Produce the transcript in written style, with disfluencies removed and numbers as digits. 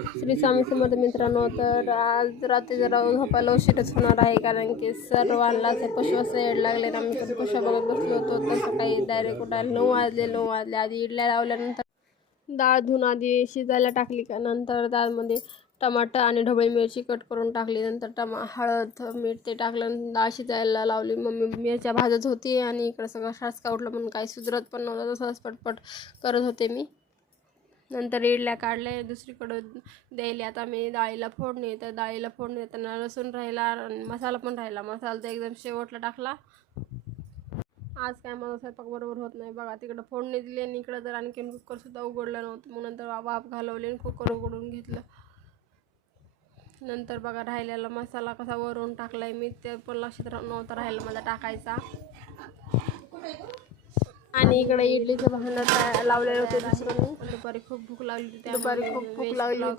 श्री स्वामी समर्थ मित्रांनो, तर आज रात्री जरा झोपायला उशीरच होणार आहे, कारण की सर्वांना ते पुष्पाचं येड लागले. आम्ही पण पुष्पा बघत बसलो होतो. तर सकाळी डायरेक्ट उठायला 9 वाजले. आधी इडल्या लावल्यानंतर डाळ धुवून आधी शिजायला टाकली, का नंतर डाळमध्ये टमाटर आणि ढोबळी मिरची कट करून टाकली. नंतर हळद मीठ ते टाकलं, डाळ शिजायला लावली. मम्मी मिरच्या भाजत होती आणि इकडं सगळं शासका उठलं म्हणून काही सुधरत पण नव्हतं, तसंच पटपट करत होते मी. नंतर इडल्या काढल्या दुसरीकडं द्यायला. आता मी डाळीला फोडणी, तर डाळीला फोडणी देताना लसूण राहिला आणि मसाला पण राहिला. मसाला तर एकदम शेवटला टाकला. आज काय माझा स्वयंपाक बरोबर होत नाही बघा. तिकडं फोडणी दिली आणि इकडं तर आणखीन कुकरसुद्धा उघडलं नव्हतं. मग नंतर वाफ घालवली आणि कुकर उघडून घेतलं. नंतर बघा राहिलेला मसाला कसा वरून टाकलाय मी, ते पण लक्षात नव्हतं राहिलं मला टाकायचा. आणि इकडे इडलीचं भांडं लावलेलं होतं दुसरं मी. दुपारी खूप भूक लागली होती.